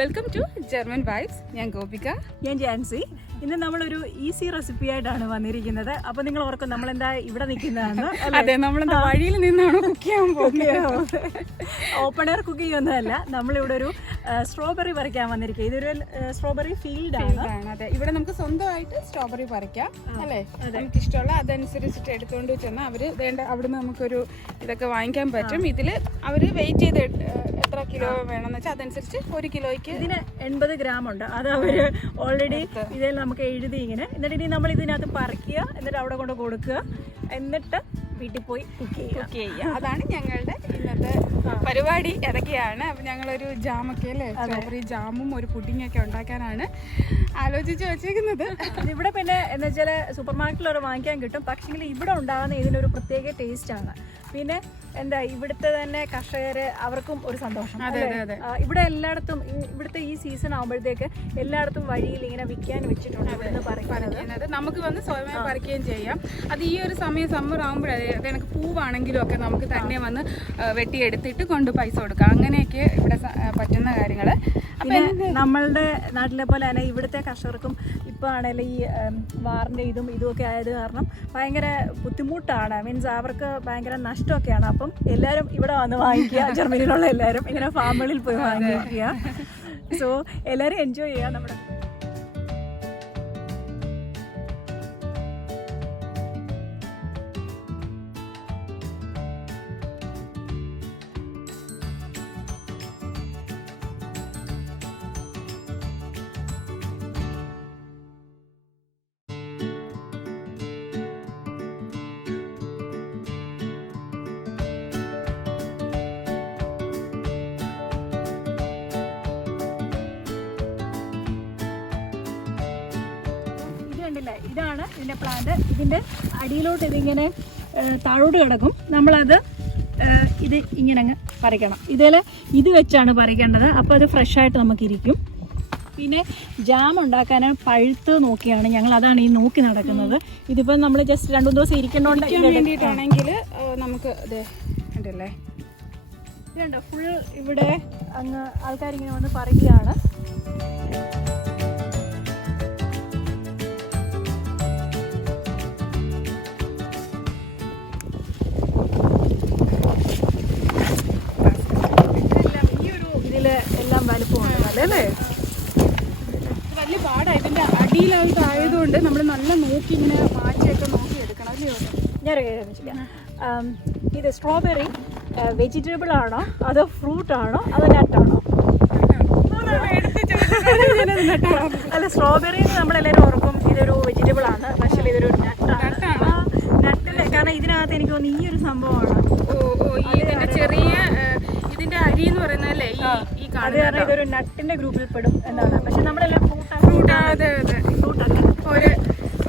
Welcome to German vibes. ഞാൻ ഗോപിക. ഞാൻ ജാൻസി. ഇന്ന് നമ്മളൊരു ഈസി റെസിപ്പി ആയിട്ടാണ് വന്നിരിക്കുന്നത്. അപ്പൊ നിങ്ങൾ ഓർക്കും നമ്മളെന്താ ഇവിടെ നിൽക്കുന്നതാണ്? അതെ, നമ്മളെന്താ വഴിയിൽ നിന്നാണ് കുക്ക് ചെയ്യാൻ പോകുന്നത്. ഓപ്പൺ എയർ കുക്കിംഗ് ഒന്നുമല്ല, നമ്മളിവിടെ ഒരു സ്ട്രോബെറി പറിക്കാൻ വന്നിരിക്കുക. ഇതൊരു സ്ട്രോബെറി ഫീൽഡ് ആണ്. അതെ, ഇവിടെ നമുക്ക് സ്വന്തമായിട്ട് സ്ട്രോബെറി പറിക്കാം അല്ലേ? നമുക്ക് ഇഷ്ടമുള്ള അതനുസരിച്ചിട്ട് എടുത്തുകൊണ്ട് ചെന്നാൽ അവര് അവിടുന്ന് നമുക്കൊരു ഇതൊക്കെ വാങ്ങിക്കാൻ പറ്റും. ഇതില് അവര് വെയിറ്റ് ചെയ്ത് എത്ര കിലോ വേണമെന്ന് വെച്ചാൽ അതനുസരിച്ച് 1 കിലോയ്ക്ക് ഇതിന് 80 ഗ്രാം ഉണ്ട്. അത് അവര് ഓൾറെഡി ഇതിൽ നമുക്ക് എഴുതി ഇങ്ങനെ. എന്നിട്ട് ഇനി നമ്മൾ ഇതിനകത്ത് പറിക്കുക, എന്നിട്ട് അവിടെ കൊണ്ട് കൊടുക്കുക, എന്നിട്ട് വീട്ടിൽ പോയി കുക്ക് ചെയ്യുക. അതാണ് ഞങ്ങളുടെ ഇന്നത്തെ പരിപാടി. ഇടയ്ക്കാണ് അപ്പം ഞങ്ങളൊരു ജാമൊക്കെ അല്ലേ, സ്ട്രോബെറി ജാമും ഒരു പുഡിങ്ങൊക്കെ ഉണ്ടാക്കാനാണ് ആലോചിച്ച് വെച്ചേക്കുന്നത്. ഇവിടെ പിന്നെ എന്താ വെച്ചാൽ സൂപ്പർ മാർക്കറ്റിലൊരു വാങ്ങിക്കാൻ കിട്ടും. പക്ഷേ ഇവിടെ ഉണ്ടാകുന്ന ഇതിനൊരു പ്രത്യേക ടേസ്റ്റാണ്. പിന്നെ എന്താ ഇവിടുത്തെ തന്നെ കർഷകർ, അവർക്കും ഒരു സന്തോഷം. ഇവിടെ എല്ലായിടത്തും ഇവിടുത്തെ ഈ സീസൺ ആകുമ്പോഴത്തേക്ക് എല്ലായിടത്തും വഴിയിൽ ഇങ്ങനെ വിൽക്കാൻ വെച്ചിട്ടുണ്ട്. ഇവിടുന്ന് പറയുന്നത് നമുക്ക് വന്ന് സ്വയമേ പറിക്കുകയും ചെയ്യാം. അത് ഈ ഒരു സമയം സമ്മർ ആകുമ്പോഴേ അതെനിക്ക് പൂവാണെങ്കിലും ഒക്കെ നമുക്ക് തന്നെ വന്ന് വെട്ടിയെടുത്തിട്ട് കൊണ്ട് പൈസ കൊടുക്കാം. അങ്ങനെയൊക്കെ ഇവിടെ പറ്റുന്ന കാര്യങ്ങൾ. അപ്പം നമ്മളുടെ നാട്ടിലെ പോലെ തന്നെ ഇവിടുത്തെ കർഷകർക്കും ഇപ്പോൾ ആണെങ്കിലും ഈ വാറിൻ്റെ ഇതുമൊക്കെ ആയത് കാരണം ഭയങ്കര ബുദ്ധിമുട്ടാണ്. മീൻസ് അവർക്ക് ഭയങ്കര നഷ്ടമൊക്കെയാണ്. അപ്പം എല്ലാവരും ഇവിടെ വന്ന് വാങ്ങിക്കുക. ജർമ്മനിയിലുള്ള എല്ലാവരും ഇങ്ങനെ ഫാമുകളിൽ പോയി വാങ്ങിക്കുക. സോ എല്ലാവരും എൻജോയ് ചെയ്യുക നമ്മുടെ. ഇതാണ് ഇതിൻ്റെ പ്ലാന്റ്. ഇതിൻ്റെ അടിയിലോട്ട് ഇതിങ്ങനെ താഴോട്ട് കിടക്കും. നമ്മളത് ഇത് ഇങ്ങനെ അങ്ങ് പറിക്കണം. ഇത് വെച്ചാണ് പറിക്കേണ്ടത്. അപ്പോൾ അത് ഫ്രഷായിട്ട് നമുക്കിരിക്കും. പിന്നെ ജാം ഉണ്ടാക്കാൻ പഴുത്ത് നോക്കിയാണ് ഞങ്ങൾ അതാണ് ഈ നോക്കി നടക്കുന്നത്. ഇതിപ്പോൾ നമ്മൾ ജസ്റ്റ് 2-3 ദിവസം ഇരിക്കണോണ്ട് വേണ്ടിയിട്ടാണെങ്കിൽ നമുക്ക് ഉണ്ടല്ലേ, ഇതുണ്ടോ ഫുൾ ഇവിടെ അങ്ങ് ആൾക്കാരിങ്ങനെ വന്ന് പറിക്കുകയാണ്. വലിയ പാടാണ്. ഇതിൻ്റെ അടിയിലായതായതുകൊണ്ട് നമ്മൾ നല്ല നോക്കി ഇങ്ങനെ മാറ്റിയൊക്കെ നോക്കി എടുക്കണം അല്ലയോ? ഞാൻ ചോദിച്ചില്ല, ഇത് സ്ട്രോബെറി വെജിറ്റബിൾ ആണോ അതോ ഫ്രൂട്ട് ആണോ അതോ നട്ടാണോ? അല്ല, സ്ട്രോബെറി നമ്മളെല്ലാവരും ഓർക്കും ഇതൊരു വെജിറ്റബിൾ ആണ്. പക്ഷേ ഇതൊരു നട്ടാണ്. നട്ടില്ല, കാരണം ഇതിനകത്ത് എനിക്ക് തോന്നുന്നു ഈ ഒരു സംഭവമാണ്. ഇതിന്റെ ചെറിയ ഇതിന്റെ അരി എന്ന് പറയുന്നതല്ലേ ഈ കാണുന്നത്. ഇതൊരു നട്ടിന്റെ ഗ്രൂപ്പിൽ പെടും എന്നാണ്. പക്ഷെ നമ്മളെല്ലാം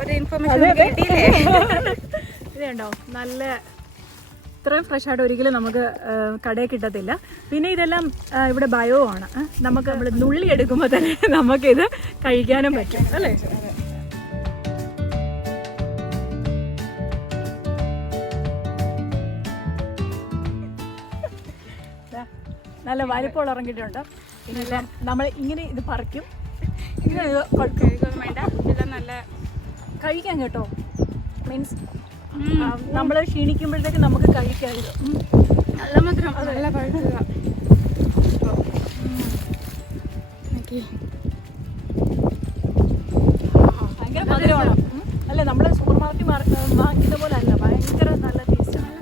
ഒരു ഇൻഫർമേഷൻ കിട്ടിയില്ലേ? ഇതുണ്ടോ നല്ല ഇത്രയും ഫ്രഷായിട്ട് ഒരിക്കലും നമുക്ക് കടയിൽ കിട്ടത്തില്ല. പിന്നെ ഇതെല്ലാം ഇവിടെ ബയോ ആണ്. നമുക്ക് നമ്മൾ നുള്ളി എടുക്കുമ്പോൾ തന്നെ നമുക്കിത് കഴിക്കാനും പറ്റും അല്ലേ? നല്ല വലിപ്പമുള്ള ഇറങ്ങിയിട്ടുണ്ട്. പിന്നെ നമ്മൾ ഇങ്ങനെ ഇത് പറിക്കും. കഴുകൊന്നും വേണ്ട, ഇതെല്ലാം നല്ല കഴിക്കാൻ കേട്ടോ. മീൻസ് നമ്മൾ ക്ഷീണിക്കുമ്പോഴത്തേക്ക് നമുക്ക് കഴിക്കാം. ഇത് നല്ല മധുരം, നല്ല പഴുക്കുക. ഭയങ്കര മധുരമാണ് അല്ലേ? നമ്മൾ സൂപ്പർ മാർക്കറ്റ് വാങ്ങിക്കുന്ന പോലെ അല്ല, ഭയങ്കര നല്ല ടേസ്റ്റാണ്.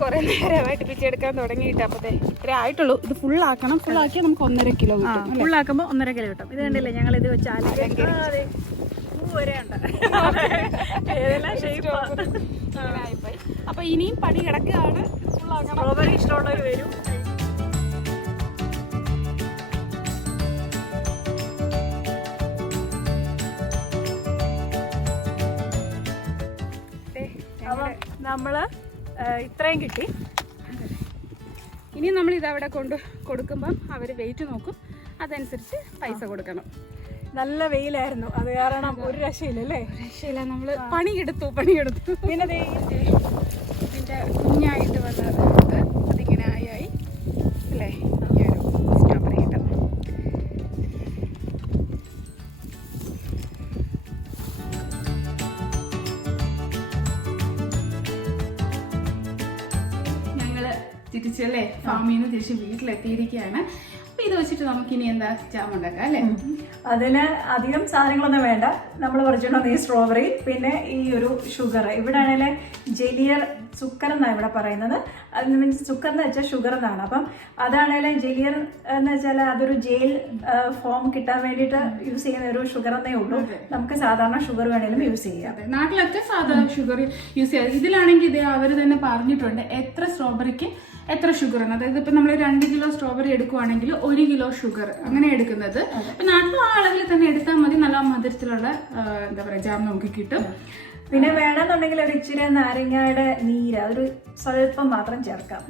കുറേ നേരമായിട്ട് പിച്ചെടുക്കാൻ തുടങ്ങിയിട്ട് അപ്പോഴത്തെ ഇത്രേ ആയിട്ടുള്ളൂ. ഇത് ഫുള്ളാക്കണം. ഫുള്ളാക്കിയാൽ നമുക്ക് 1.5 കിലോ കിട്ടും. ഫുള്ളാക്കുമ്പോൾ 1.5 കിലോ കിട്ടും. ഇത് കണ്ടില്ലേ, ഞങ്ങൾ ഇത് വെച്ച് പൂ വരെ ഉണ്ട്. അപ്പൊ ഇനിയും പണി കിടക്കുകയാണ്. സ്ട്രോബെറി ഇഷ്ടമുള്ളവർ വരും. അപ്പം നമ്മള് ഇത്രയും കിട്ടി. ഇനി നമ്മൾ ഇതവിടെ കൊണ്ട് കൊടുക്കുമ്പം അവർ വെയിറ്റ് നോക്കും, അതനുസരിച്ച് പൈസ കൊടുക്കണം. നല്ല വെയിലായിരുന്നു, അത് കാരണം ഒരു രക്ഷയില്ല അല്ലേ? രക്ഷയില്ല, നമ്മള് പണിയെടുത്തു. പിന്നെ ഇതിന്റെ കുഞ്ഞായിട്ട് വന്നത് അതിങ്ങനെ ആയി അല്ലേ? ഈ ഒരു സ്ട്രോബെറി കിട്ടും. ഞങ്ങള് തിരിച്ചല്ലേ ഫാമിൽ നിന്ന് തിരിച്ച് വീട്ടിലെത്തിയിരിക്കുകയാണ്. അപ്പൊ ഇത് വെച്ചിട്ട് നമുക്ക് ഇനി എന്താ ജാം ഉണ്ടാക്കാം അല്ലേ? അതിന് അധികം സാധനങ്ങളൊന്നും വേണ്ട. നമ്മൾ പറഞ്ഞിട്ടുണ്ടോ ഈ സ്ട്രോബെറി, പിന്നെ ഈ ഒരു ഷുഗർ. ഇവിടെ ആണെങ്കിൽ ജെലിയർ സുക്കർ എന്നാണ് ഇവിടെ പറയുന്നത്. അത് മീൻസ് സുക്കർ എന്ന് വെച്ചാൽ ഷുഗർ എന്നാണ്. അപ്പം അതാണെങ്കിലും ജെലിയർ എന്ന് വെച്ചാൽ അതൊരു ജെയിൽ ഫോം കിട്ടാൻ വേണ്ടിയിട്ട് യൂസ് ചെയ്യുന്ന ഒരു ഷുഗർ എന്നേ ഉള്ളൂ. നമുക്ക് സാധാരണ ഷുഗർ വേണമെങ്കിലും യൂസ് ചെയ്യാം. നാട്ടിലൊക്കെ സാധാരണ ഷുഗർ യൂസ് ചെയ്യാം. ഇതിലാണെങ്കിൽ ഇത് അവർ തന്നെ പറഞ്ഞിട്ടുണ്ട് എത്ര സ്ട്രോബെറിക്ക് എത്ര ഷുഗർ ആണ്. അതായത് ഇപ്പൊ നമ്മൾ 2 കിലോ സ്ട്രോബെറി എടുക്കുവാണെങ്കിൽ 1 കിലോ ഷുഗർ അങ്ങനെ എടുക്കുന്നത്. നാട്ടിൽ ആ അളവിൽ തന്നെ എടുത്താൽ മതി. നല്ല മധുരത്തിലുള്ള എന്താ പറയാ ജാം നമുക്ക് കിട്ടും. പിന്നെ വേണമെന്നുണ്ടെങ്കിൽ ഒരു ഇച്ചിരി നാരങ്ങയുടെ നീര് ഒരു സ്വല്പം മാത്രം ചേർക്കാം.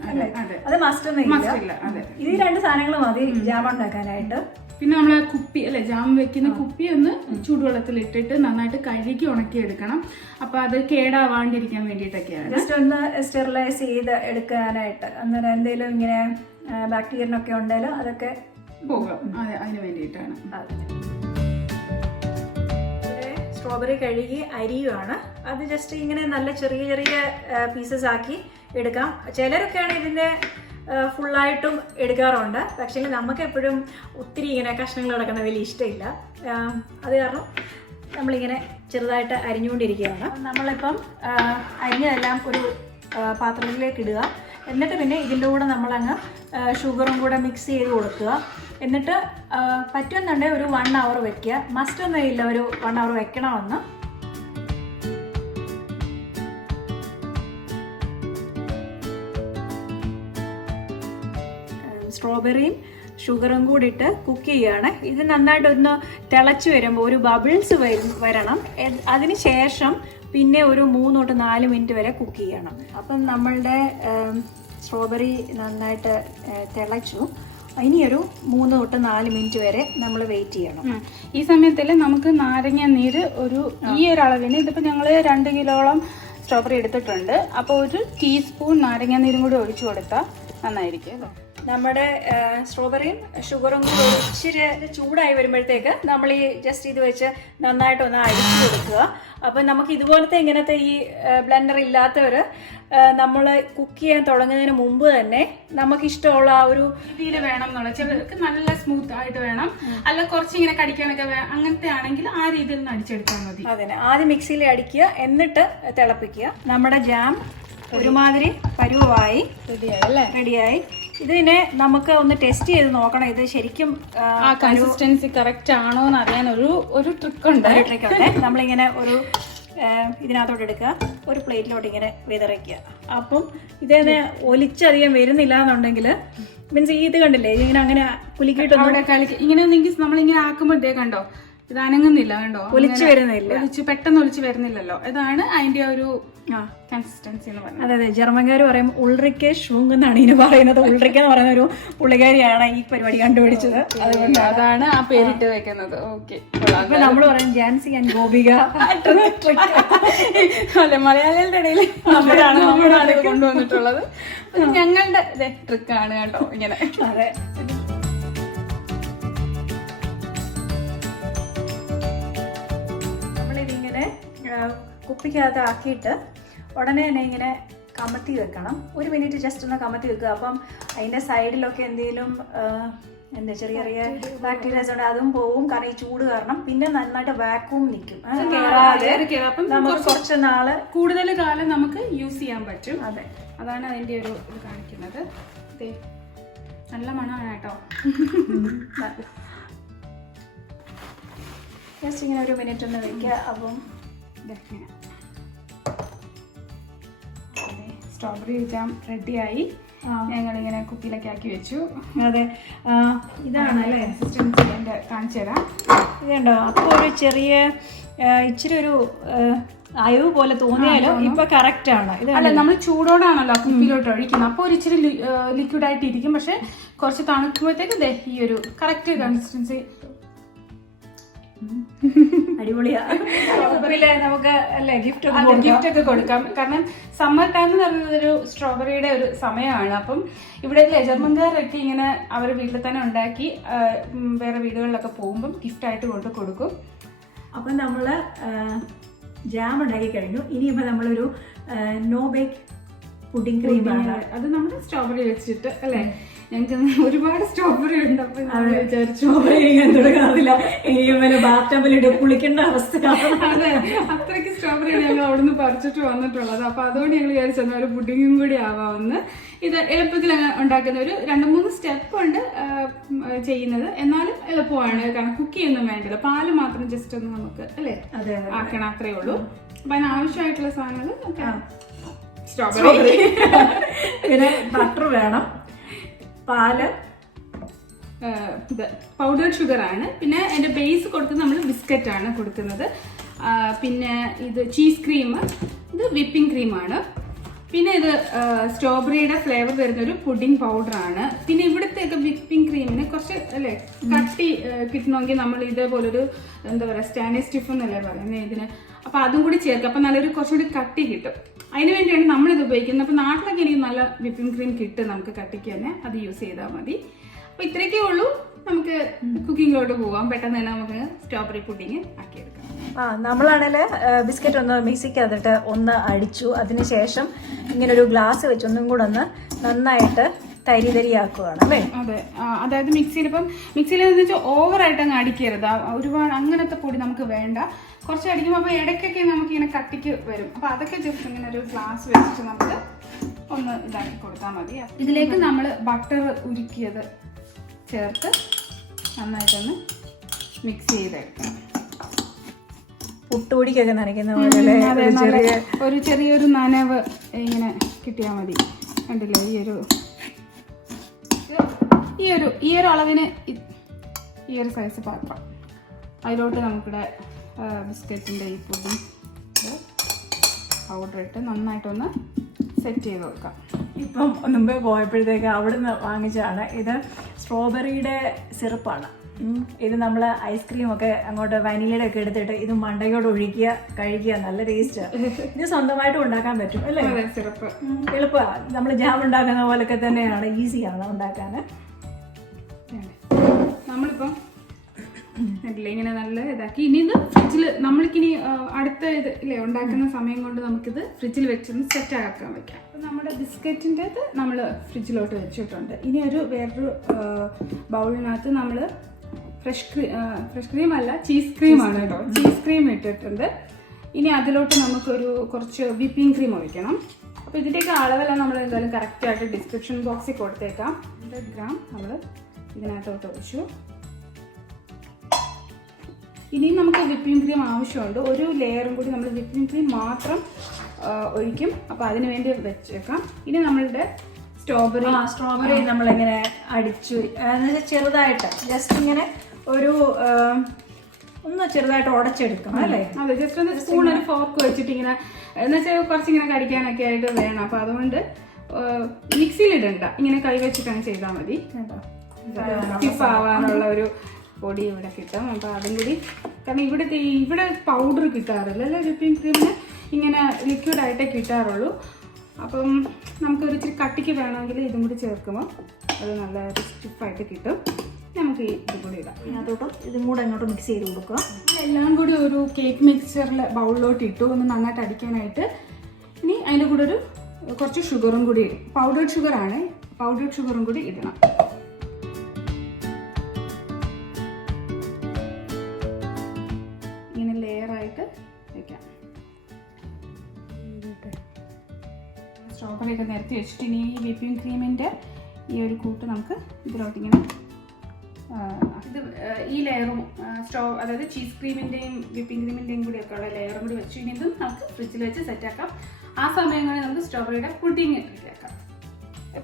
അത് മസ്റ്റ് ഒന്നും ഇല്ല. ഇത് 2 സാധനങ്ങൾ മതി ജാം ഉണ്ടാക്കാനായിട്ട്. പിന്നെ നമ്മളെ കുപ്പി അല്ലെ, ജാം വെക്കുന്ന കുപ്പി ഒന്ന് ചൂടുവെള്ളത്തിൽ ഇട്ടിട്ട് നന്നായിട്ട് കഴുകി ഉണക്കി എടുക്കണം. അപ്പൊ അത് കേടാവാണ്ടിരിക്കാൻ വേണ്ടിയിട്ടൊക്കെയാണ്. ജസ്റ്റ് ഒന്ന് സ്റ്റെറിലൈസ് ചെയ്ത് എടുക്കാനായിട്ട്. അന്നേരം എന്തെങ്കിലും ഇങ്ങനെ ബാക്ടീരിയനൊക്കെ ഉണ്ടെങ്കിലും അതൊക്കെ പോകും. അതിന് വേണ്ടിയിട്ടാണ്. സ്ട്രോബെറി കഴുകി അരിയുവാണ്. അത് ജസ്റ്റ് ഇങ്ങനെ നല്ല ചെറിയ ചെറിയ പീസസ് ആക്കി എടുക്കാം. ചിലരൊക്കെയാണ് ഇതിൻ്റെ ഫുള്ളായിട്ടും എടുക്കാറുണ്ട്. പക്ഷേ നമുക്ക് എപ്പോഴും ഒത്തിരി ഇങ്ങനെ കഷ്ണങ്ങൾ കിടക്കുന്ന വലിയ ഇഷ്ടമില്ല. അത് കാരണം നമ്മളിങ്ങനെ ചെറുതായിട്ട് അരിഞ്ഞുകൊണ്ടിരിക്കുകയാണ്. നമ്മളിപ്പം അരിഞ്ഞതെല്ലാം ഒരു പാത്രത്തിലേക്ക് ഇടുക. എന്നിട്ട് പിന്നെ ഇതിൻ്റെ കൂടെ നമ്മളങ്ങ് ഷുഗറും കൂടെ മിക്സ് ചെയ്ത് കൊടുക്കുക. എന്നിട്ട് പറ്റുമെന്നുണ്ടെങ്കിൽ ഒരു 1 hour വെക്കുക. മസ്റ്റ് ഒന്നും ഇല്ല ഒരു 1 hour വെക്കണമെന്ന്. സ്ട്രോബെറിയും ഷുഗറും കൂടി ഇട്ട് കുക്ക് ചെയ്യുകയാണ്. ഇത് നന്നായിട്ടൊന്ന് തിളച്ച് വരുമ്പോൾ ഒരു ബബിൾസ് വരണം. അതിന് ശേഷം പിന്നെ ഒരു 3 തൊട്ട് 4 മിനിറ്റ് വരെ കുക്ക് ചെയ്യണം. അപ്പം നമ്മളുടെ സ്ട്രോബെറി നന്നായിട്ട് തിളച്ചു. ഇനിയൊരു 3 തൊട്ട് 4 മിനിറ്റ് വരെ നമ്മൾ വെയിറ്റ് ചെയ്യണം. ഈ സമയത്തിൽ നമുക്ക് നാരങ്ങ നീര് ഈ ഒരു അളവിന്, ഇതിപ്പോൾ ഞങ്ങൾ 2 കിലോളം സ്ട്രോബെറി എടുത്തിട്ടുണ്ട്. അപ്പോൾ 1 ടീസ്പൂൺ നാരങ്ങ നീരും കൂടി ഒഴിച്ചു കൊടുത്താൽ നന്നായിരിക്കും അല്ലേ? നമ്മുടെ സ്ട്രോബെറിയും ഷുഗറും കൂടി ഇച്ചിരി ചൂടായി വരുമ്പോഴത്തേക്ക് നമ്മൾ ഈ ജസ്റ്റ് ഇത് വെച്ച് നന്നായിട്ടൊന്ന് അടിച്ചു കൊടുക്കുക. അപ്പം നമുക്ക് ഇതുപോലത്തെ ഇങ്ങനത്തെ ഈ ബ്ലെൻഡർ ഇല്ലാത്തവർ നമ്മൾ കുക്ക് ചെയ്യാൻ തുടങ്ങുന്നതിന് മുമ്പ് തന്നെ നമുക്ക് ഇഷ്ടമുള്ള ആ ഒരു രീതിയിൽ വേണം എന്നുള്ള, ചിലർക്ക് നല്ല സ്മൂത്ത് ആയിട്ട് വേണം, അല്ല കുറച്ചിങ്ങനെ കടിക്കാനൊക്കെ അങ്ങനത്തെ ആണെങ്കിൽ ആ രീതിയിൽ നിന്ന് അടിച്ചെടുത്താൽ മതി. അതിന് ആദ്യം മിക്സിയിൽ അടിക്കുക, എന്നിട്ട് തിളപ്പിക്കുക. നമ്മുടെ ജാം ഒരുമാതിരി പരുവമായി റെഡിയായി. ഇതിനെ നമുക്ക് ഒന്ന് ടെസ്റ്റ് ചെയ്ത് നോക്കണം. ഇത് ശരിക്കും കൺസിസ്റ്റൻസി കറക്റ്റ് ആണോ എന്ന് അറിയാൻ ഒരു ട്രിക്കുണ്ട്. നമ്മളിങ്ങനെ ഒരു ഇതിനകത്തോട്ട് എടുക്കുക, ഒരു പ്ലേറ്റിലോട്ട് ഇങ്ങനെ വിതറിക്കുക. അപ്പം ഇതേന്ന് ഒലിച്ചധികം വരുന്നില്ല എന്നുണ്ടെങ്കിൽ മീൻസ് ഇത് കണ്ടില്ലേ, ഇങ്ങനെ അങ്ങനെ കുലുക്കിയിട്ടൊന്നും ഇങ്ങനെ നമ്മളിങ്ങനെ ആക്കുമ്പോഴത്തേ കണ്ടോ ഇത് അനങ്ങുന്നില്ല, കണ്ടോ ഒലിച്ചു വരുന്നില്ല, പെട്ടെന്ന് ഒലിച്ചു വരുന്നില്ലല്ലോ. ഇതാണ് അതിന്റെ ഒരു കൺസിസ്റ്റൻസി എന്ന് പറയുന്നത്. അതെ, ജർമ്മൻകാർ പറയും ഉൾറിക്കെ ഷൂങ് എന്നാണ് ഇതിന് പറയുന്നത്. ഉൾറിക്ക എന്ന് പറയുന്ന ഒരു പുള്ളിക്കാരിയാണ് ഈ പരിപാടി കണ്ടുപിടിച്ചത്. അതുകൊണ്ട് അതാണ് ആ പേരിട്ട് വെക്കുന്നത്. ഓക്കെ, നമ്മൾ പറയും ജാൻസി ആൻഡ് ഗോപിക. അല്ലെ, മലയാളികളുടെ ഇടയിൽ നമ്മളാണ് കൊണ്ടുവന്നിട്ടുള്ളത്. ഞങ്ങളുടെ ട്രിക്കാണ് കേട്ടോ ഇങ്ങനെ. അതെ, നമ്മളിതിങ്ങനെ കുപ്പിക്കകത്ത് ആക്കിയിട്ട് ഉടനെ തന്നെ ഇങ്ങനെ കമത്തി വെക്കണം. 1 മിനിറ്റ് ജസ്റ്റ് ഒന്ന് കമത്തി വെക്കുക. അപ്പം അതിൻ്റെ സൈഡിലൊക്കെ എന്തെങ്കിലും ചെറിയ ചെറിയ ബാക്ടീരിയാസ് ഉണ്ട്, അതും പോവും. കാരണം ഈ ചൂട് കാരണം. പിന്നെ നന്നായിട്ട് വാക്യൂം നിൽക്കും. നമുക്ക് കുറച്ച് നാള് കൂടുതൽ കാലം നമുക്ക് യൂസ് ചെയ്യാൻ പറ്റും. അതെ, അതാണ് അതിൻ്റെ ഒരു ഇത് കാണിക്കുന്നത്. നല്ല മണമാണ് കേട്ടോ. ജസ്റ്റ് ഇങ്ങനെ 1 മിനിറ്റ് ഒന്ന് വെക്കുക. അപ്പം സ്ട്രോബെറി ജാം റെഡിയായി. ഞങ്ങളിങ്ങനെ കുപ്പിയിലൊക്കെ ആക്കി വെച്ചു. അതെ, ഇതാണ് അല്ലേ കൺസിസ്റ്റൻസി എൻ്റെ കാണിച്ചു തരാം. ഇതുണ്ടോ? അപ്പോൾ ഒരു ചെറിയ ഇച്ചിരി ഒരു അയവ് പോലെ തോന്നിയാലും ഇപ്പൊ കറക്റ്റ് ആണ്. അല്ല, നമ്മൾ ചൂടോടാണല്ലോ കുപ്പിയിലോട്ട് ഒഴിക്കുന്നത്. അപ്പോൾ ഒരു ഇച്ചിരി ലിക്വിഡ് ആയിട്ട് ഇരിക്കും. പക്ഷെ കുറച്ച് തണുക്കുമ്പോഴത്തേക്ക് ഈ ഒരു കറക്റ്റ് കൺസിസ്റ്റൻസി അടിപൊളിയാ. നമുക്ക് അല്ലേ ഗിഫ്റ്റ് ഒക്കെ കൊടുക്കാം. കാരണം സമ്മർ ടൈം എന്ന് പറയുന്നത് ഒരു സ്ട്രോബെറിയുടെ ഒരു സമയമാണ്. അപ്പം ഇവിടെ ജർമ്മൻകാരൊക്കെ ഇങ്ങനെ അവർ വീട്ടിൽ തന്നെ ഉണ്ടാക്കി വേറെ വീടുകളിലൊക്കെ പോകുമ്പം ഗിഫ്റ്റായിട്ട് കൊണ്ട് കൊടുക്കും. അപ്പം നമ്മൾ ജാം ഉണ്ടാക്കി കഴിഞ്ഞു. ഇനിയിപ്പോൾ നമ്മളൊരു നോ ബേക്ക് പുഡിംഗ് ക്രീമാണ്. അത് നമ്മൾ സ്ട്രോബെറി വെച്ചിട്ട് അല്ലേ, ഞങ്ങൾക്ക് ഒരുപാട് സ്ട്രോബെറി ഉണ്ട്. അപ്പൊ സ്ട്രോബെറി തുടങ്ങാറില്ല, ഇനിയും ബാത്ടബിലിട്ട് കുളിക്കേണ്ട അവസ്ഥ. അതെ, അത്രയ്ക്ക് സ്ട്രോബെറി ഞങ്ങൾ അവിടെ നിന്ന് പറിച്ചിട്ട് വന്നിട്ടുള്ളത്. അപ്പൊ അതുകൊണ്ട് ഞങ്ങൾ വിചാരിച്ചു ഒരു പുഡിങ്ങും കൂടി ആവാമെന്ന്. ഇത് എളുപ്പത്തിൽ ഉണ്ടാക്കുന്ന ഒരു 2-3 സ്റ്റെപ്പ് ഉണ്ട് ചെയ്യുന്നത്, എന്നാലും എളുപ്പമാണ്. കാരണം കുക്ക് ചെയ്യൊന്നും വേണ്ടല്ലോ, പാല് മാത്രം ജസ്റ്റ് ഒന്ന് നമുക്ക് അല്ലേ ആക്കണം, അത്രേ ഉള്ളൂ. അപ്പൊ അതിന് ആവശ്യമായിട്ടുള്ള സാധനങ്ങൾ സ്ട്രോബെറി, പിന്നെ ബട്ടർ വേണം, പാല്, ഇത് പൗഡേർഡ് ഷുഗർ ആണ്. പിന്നെ അതിന്റെ ബേസ് കൊടുക്കുന്നത് നമ്മൾ ബിസ്ക്കറ്റ് ആണ് കൊടുക്കുന്നത്. പിന്നെ ഇത് ചീസ് ക്രീം, ഇത് വിപ്പിംഗ് ക്രീമാണ്. പിന്നെ ഇത് സ്ട്രോബെറിയുടെ ഫ്ലേവർ വരുന്ന ഒരു പുഡിംഗ് പൗഡർ ആണ്. പിന്നെ ഇവിടുത്തെയൊക്കെ വിപ്പിംഗ് ക്രീമിന് കുറച്ച് അല്ലേ കട്ടി കിട്ടണമെങ്കിൽ നമ്മൾ ഇതേപോലൊരു എന്താ പറയുക സ്റ്റാൻഡേർഡ് സ്റ്റിഫ് എന്നല്ലേ പറയുന്നത് ഇതിന്. അപ്പൊ അതും കൂടി ചേർക്കും, അപ്പൊ നല്ലൊരു കുറച്ചുകൂടി കട്ടി കിട്ടും. അതിന് വേണ്ടിയാണ് നമ്മളിത് ഉപയോഗിക്കുന്നത്. അപ്പൊ നാട്ടിലൊക്കെ എനിക്ക് നല്ല വിപ്പിംഗ് ക്രീം കിട്ടും നമുക്ക് കട്ടിക്ക് തന്നെ, അത് യൂസ് ചെയ്താൽ മതി. അപ്പൊ ഇത്രയൊക്കെ ഉള്ളൂ, നമുക്ക് കുക്കിങ്ങിലോട്ട് പോവാം. പെട്ടെന്ന് തന്നെ നമുക്ക് സ്ട്രോബെറി പുഡിങ് ആക്കിയെടുക്കാം. നമ്മളാണെങ്കിൽ ബിസ്ക്കറ്റ് ഒന്ന് മിക്സിക്കകത്തിട്ട് ഒന്ന് അടിച്ചു. അതിനുശേഷം ഇങ്ങനെ ഒരു ഗ്ലാസ് വെച്ച് ഒന്നും കൂടെ ഒന്ന് നന്നായിട്ട് തരിതരിയാക്കുകയാണ് അല്ലേ? അതെ, അതായത് മിക്സിയിൽ വെച്ചാൽ ഓവറായിട്ട് അങ്ങ് അടിക്കരുത്. ഒരുപാട് അങ്ങനത്തെ പൊടി നമുക്ക് വേണ്ട. കുറച്ച് അടിക്കുമ്പോൾ അപ്പോൾ ഇടയ്ക്കൊക്കെ നമുക്ക് ഇങ്ങനെ കട്ടിക്ക് വരും. അപ്പോൾ അതൊക്കെ ജസ്റ്റ് ഇങ്ങനെ ഒരു ഗ്ലാസ് വെച്ചിട്ട് നമുക്ക് ഒന്ന് ഇതാക്കി കൊടുത്താൽ മതി. ഇതിലേക്ക് നമ്മൾ ബട്ടർ ഉരുക്കിയത് ചേർത്ത് നന്നായിട്ടൊന്ന് മിക്സ് ചെയ്തെടുക്കാം. പുട്ടുപൊടിക്കൊക്കെ നനയ്ക്കുന്ന പോലെ ഒരു ചെറിയൊരു നനവ് ഇങ്ങനെ കിട്ടിയാൽ മതി. കണ്ടില്ലേ, ഈ ഒരു അളവിന് ഈ ഒരു സൈസ് പാത്രം, അതിലോട്ട് നമുക്കിവിടെ ബിസ്ക്കറ്റിൻ്റെ ഈ പുഡിംഗ് പൗഡർ ഇട്ട് നന്നായിട്ടൊന്ന് സെറ്റ് ചെയ്ത് വെക്കാം. ഇപ്പം മുമ്പേ പോയപ്പോഴത്തേക്ക് അവിടുന്ന് വാങ്ങിച്ചതാണ്. ഇത് സ്ട്രോബെറിയുടെ സിറപ്പാണ്. ഇത് നമ്മൾ ഐസ്ക്രീമൊക്കെ അങ്ങോട്ട് വനിലയുടെ ഒക്കെ എടുത്തിട്ട് ഇത് മണ്ടയോട് ഒഴിക്കുക, കഴിക്കുക, നല്ല ടേസ്റ്റാണ്. ഇത് സ്വന്തമായിട്ടും ഉണ്ടാക്കാൻ പറ്റും അല്ലേ? സിറപ്പ് എളുപ്പമാണ്. നമ്മൾ ജാം ഉണ്ടാക്കുന്ന പോലൊക്കെ തന്നെയാണ്, ഈസിയാണ് ഉണ്ടാക്കാൻ. നമ്മളിപ്പം ഇങ്ങനെ നല്ല ഇതാക്കി ഇനി ഇത് ഫ്രിഡ്ജിൽ നമ്മൾക്കിനി അടുത്ത ഇത് ഇല്ലേ ഉണ്ടാക്കുന്ന സമയം കൊണ്ട് നമുക്കിത് ഫ്രിഡ്ജിൽ വെച്ചൊന്ന് സെറ്റ് ആക്കാൻ വെക്കാം. അപ്പം നമ്മുടെ ബിസ്ക്കറ്റിൻ്റെ ഇത് നമ്മൾ ഫ്രിഡ്ജിലോട്ട് വെച്ചിട്ടുണ്ട്. ഇനി വേറൊരു ബൗളിനകത്ത് നമ്മൾ ഫ്രഷ് ക്രീം അല്ല ചീസ് ക്രീമാണ് കേട്ടോ, ചീസ് ക്രീം ഇട്ടിട്ടുണ്ട്. ഇനി അതിലോട്ട് നമുക്കൊരു കുറച്ച് വിപ്പിംഗ് ക്രീം ഒഴിക്കണം. അപ്പോൾ ഇതിൻ്റെയൊക്കെ അളവെല്ലാം നമ്മൾ എന്തായാലും കറക്റ്റായിട്ട് ഡിസ്ക്രിപ്ഷൻ ബോക്സിൽ കൊടുത്തേക്കാം. 100 ഗ്രാം നമ്മൾ ഇതിനകത്തോട്ട് ഒഴിച്ചു. ഇനിയും നമുക്ക് വിപ്പിംഗ് ക്രീം ആവശ്യമുണ്ട്. ഒരു ലെയറും കൂടി നമ്മൾ വിപ്പിംഗ് ക്രീം മാത്രം ഒഴിക്കും. അപ്പോൾ അതിന് വേണ്ടി വെച്ചേക്കാം. ഇനി നമ്മളുടെ സ്ട്രോബെറി നമ്മളിങ്ങനെ അടിച്ചു ചെറുതായിട്ട് ജസ്റ്റ് ഇങ്ങനെ ഒരു ഒന്ന് ചെറുതായിട്ട് ഉടച്ചെടുക്കണം അല്ലേ? അതെ, ജസ്റ്റ് ഒന്ന് സ്പൂൺ ഒരു ഫോർക്ക് വെച്ചിട്ട് ഇങ്ങനെ എന്നുവെച്ചാൽ കുറച്ചിങ്ങനെ കടിക്കാനൊക്കെ ആയിട്ട് വേണം. അപ്പോൾ അതുകൊണ്ട് മിക്സിയിലിടണ്ട, ഇങ്ങനെ കൈ വെച്ചിട്ടങ്ങ് ചെയ്താൽ മതി. സ്റ്റിഫ് ആവാനുള്ള ഒരു പൊടി ഇവിടെ കിട്ടും. അപ്പോൾ അതും കൂടി, കാരണം ഇവിടെ പൗഡർ കിട്ടാറില്ല അല്ലേ വിപ്പിംഗ് ക്രീമിന്, ഇങ്ങനെ ലിക്വിഡായിട്ടേ കിട്ടാറുള്ളൂ. അപ്പം നമുക്കൊരു ഇച്ചിരി കട്ടിക്ക് വേണമെങ്കിൽ ഇതും കൂടി ചേർക്കുമ്പോൾ അത് നല്ല സ്റ്റിഫായിട്ട് കിട്ടും. നമുക്ക് ഇതും കൂടി ഇടാം. അതിനകത്തോട്ടും ഇതും കൂടെ അങ്ങോട്ട് മിക്സ് ചെയ്ത് കൊടുക്കുക. എല്ലാം കൂടി ഒരു കേക്ക് മിക്സ്ചറിൽ ബൗളിലോട്ട് ഇട്ടു ഒന്ന് നന്നായിട്ട് അടിക്കാനായിട്ട്. ഇനി അതിൻ്റെ കൂടെ കുറച്ച് ഷുഗറും കൂടി ഇടും. പൗഡേർഡ് ഷുഗറാണ്, പൗഡേർഡ് ഷുഗറും കൂടി ഇടണം. ഇങ്ങനെ ലെയറായിട്ട് വയ്ക്കാം. സ്ട്രോബെറി ഒക്കെ നിരത്തി വെച്ചിട്ട് ഇനി ഈ വിപ്പിംഗ് ക്രീമിൻ്റെ ഈ ഒരു കൂട്ട് നമുക്ക് ഇതിലോട്ടിങ്ങനെ ഇത് ഈ ലെയറും അതായത് ചീസ് ക്രീമിൻ്റെയും വിപ്പിംഗ് ക്രീമിൻ്റെയും കൂടിയൊക്കെ ഉള്ള ലെയറും കൂടി വെച്ച് ഇനി ഇതും നമുക്ക് ഫ്രിഡ്ജിൽ വെച്ച് സെറ്റാക്കാം. ആ സമയങ്ങളിൽ നമുക്ക് സ്ട്രോബെറിയുടെ പുഡിങ് റെഡിയാക്കാം.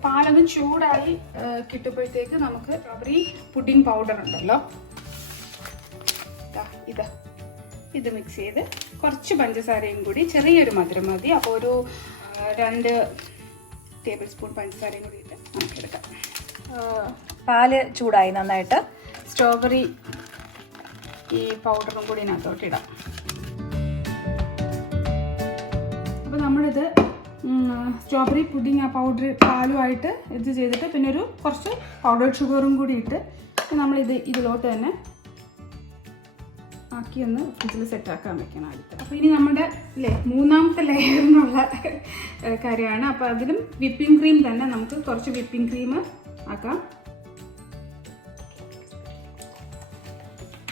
പാലൊന്ന് ചൂടായി കിട്ടുമ്പോഴത്തേക്ക് നമുക്ക് സ്ട്രോബെറി പുഡിംഗ് പൗഡർ ഉണ്ടല്ലോ, ഇത് മിക്സ് ചെയ്ത് കുറച്ച് പഞ്ചസാരയും കൂടി, ചെറിയൊരു മധുരം മതി. അപ്പോൾ ഒരു 2 ടേബിൾ സ്പൂൺ പഞ്ചസാരയും കൂടി ഇട്ട് നമുക്കെടുക്കാം. പാല് ചൂടായി നന്നായിട്ട്. സ്ട്രോബെറി ഈ പൗഡറും കൂടി ഇതിനകത്തോട്ട് ഇടാം. അപ്പോൾ നമ്മളിത് സ്ട്രോബെറി പുഡിങ് ആ പൗഡർ പാലുമായിട്ട് ഇത് ചെയ്തിട്ട് പിന്നെ ഒരു കുറച്ച് പൗഡർ ഷുഗറും കൂടി ഇട്ട് നമ്മളിത് ഇതിലോട്ട് തന്നെ ആക്കി ഒന്ന് ഫ്രിഡ്ജിൽ സെറ്റാക്കാൻ വെക്കണം ആദ്യത്തെ. അപ്പോൾ ഇനി നമ്മുടെ മൂന്നാമത്തെ ലെയറിനുള്ള കാര്യമാണ്. അപ്പോൾ അതിലും വിപ്പിംഗ് ക്രീം തന്നെ നമുക്ക് കുറച്ച് വിപ്പിംഗ് ക്രീം ആക്കാം.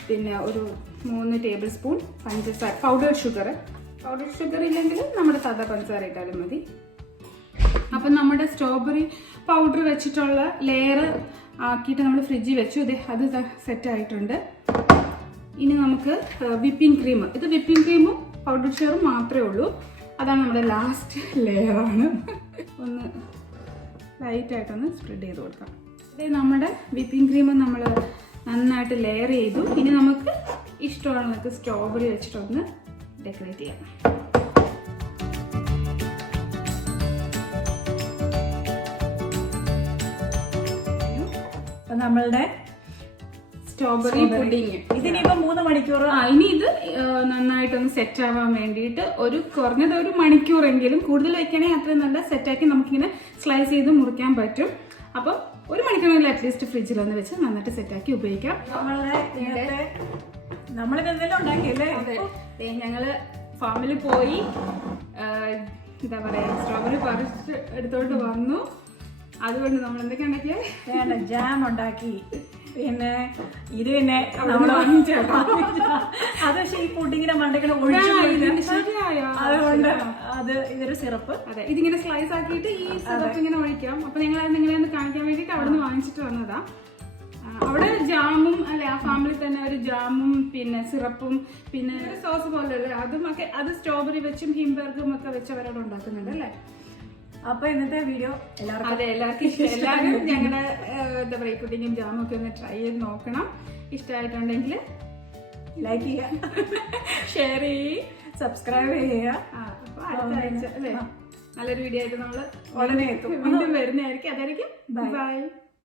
പിന്നെ ഒരു 3 ടേബിൾ സ്പൂൺ പഞ്ചസാര, പൗഡർ ഷുഗർ ഇല്ലെങ്കിൽ നമ്മുടെ സാധാ പഞ്ചസാര ഇട്ടാലും മതി. അപ്പം നമ്മുടെ സ്ട്രോബെറി പൗഡർ വെച്ചിട്ടുള്ള ലെയർ ആക്കിയിട്ട് നമ്മൾ ഫ്രിഡ്ജിൽ വെച്ചു. അത് സെറ്റായിട്ടുണ്ട്. ഇനി നമുക്ക് വിപ്പിംഗ് ക്രീം, ഇത് വിപ്പിംഗ് ക്രീമും പൗഡർ ഷുഗറും മാത്രമേ ഉള്ളൂ. അതാണ് നമ്മുടെ ലാസ്റ്റ് ലെയറാണ്. ഒന്ന് ലൈറ്റായിട്ടൊന്ന് സ്പ്രെഡ് ചെയ്ത് കൊടുക്കാം. നമ്മുടെ വിപ്പിംഗ് ക്രീം നമ്മൾ നന്നായിട്ട് ലെയർ ചെയ്തു. ഇനി നമുക്ക് ഇഷ്ടമാണ് നമുക്ക് സ്ട്രോബെറി വെച്ചിട്ടൊന്ന് ഡെക്കറേറ്റ് ചെയ്യാം. നമ്മളുടെ സ്ട്രോബെറി പുഡിങ് ഇതിനിപ്പോ 3 മണിക്കൂർ. ഇനി ഇത് നന്നായിട്ടൊന്ന് സെറ്റ് ആവാൻ വേണ്ടിയിട്ട് കുറഞ്ഞത് 1 മണിക്കൂറെങ്കിലും, കൂടുതൽ വെക്കണമെങ്കിൽ അത്രയും നല്ല സെറ്റാക്കി നമുക്കിങ്ങനെ സ്ലൈസ് ചെയ്ത് മുറിക്കാൻ പറ്റും. അപ്പം 1 മണിക്കൂറെങ്കിലും അറ്റ്ലീസ്റ്റ് ഫ്രിഡ്ജിലൊന്ന് വെച്ച് നന്നായിട്ട് സെറ്റാക്കി ഉപയോഗിക്കാം. നമ്മളിതെന്തെല്ലാം ഉണ്ടാക്കിയല്ലേ? അതെ, ഞങ്ങള് ഫാമിൽ പോയി എന്താ പറയാ സ്ട്രോബെറി പറിച്ച് എടുത്തോണ്ട് വന്നു. അതുകൊണ്ട് നമ്മൾ എന്തൊക്കെ ഉണ്ടാക്കിയേ? ജാം ഉണ്ടാക്കി. പിന്നെ ഇത് പിന്നെ അത് പക്ഷേ ഈ പുഡിങ്ങിനെ മണ്ടയ്ക്കണ ഒഴിച്ചു. അതുകൊണ്ട് അത് ഇതൊരു സിറപ്പ്. അതെ, ഇതിങ്ങനെ സ്ലൈസ് ആക്കിയിട്ട് ഈ സിറപ്പ് ഇങ്ങനെ ഒഴിക്കാം. അപ്പൊ നിങ്ങളെ ഒന്ന് കാണിക്കാൻ വേണ്ടിയിട്ട് അവിടെ നിന്ന് വാങ്ങിച്ചിട്ട് വന്നതാ. അവിടെ ജാമും അല്ലെ, ആ ഫാമിലി തന്നെ ഒരു ജാമും പിന്നെ സിറപ്പും പിന്നെ സോസ് പോലെയല്ലേ അതുമൊക്കെ, അത് സ്ട്രോബെറി വെച്ചും ഹിംബർഗും ഒക്കെ വെച്ച് അവരവിടെ ഉണ്ടാക്കുന്നുണ്ട് അല്ലേ. അപ്പൊ ഇന്നത്തെ വീഡിയോ എല്ലാവർക്കും ഇഷ്ടം. എല്ലാവരും ഞങ്ങളുടെ എന്താ പറയുക പുഡിങ്ങും ജാമും ഒക്കെ ഒന്ന് ട്രൈ ചെയ്ത് നോക്കണം. ഇഷ്ടമായിട്ടുണ്ടെങ്കിൽ ലൈക്ക് ചെയ്യുക, ഷെയർ ചെയ്യുക, സബ്സ്ക്രൈബ് ചെയ്യുക. അപ്പൊ അടുത്ത ആഴ്ച അല്ലേ നല്ലൊരു വീഡിയോ ആയിട്ട് നമ്മൾ ഉടനെ എത്തും, വീണ്ടും വരുന്നതായിരിക്കും. അതായിരിക്കും ബൈ.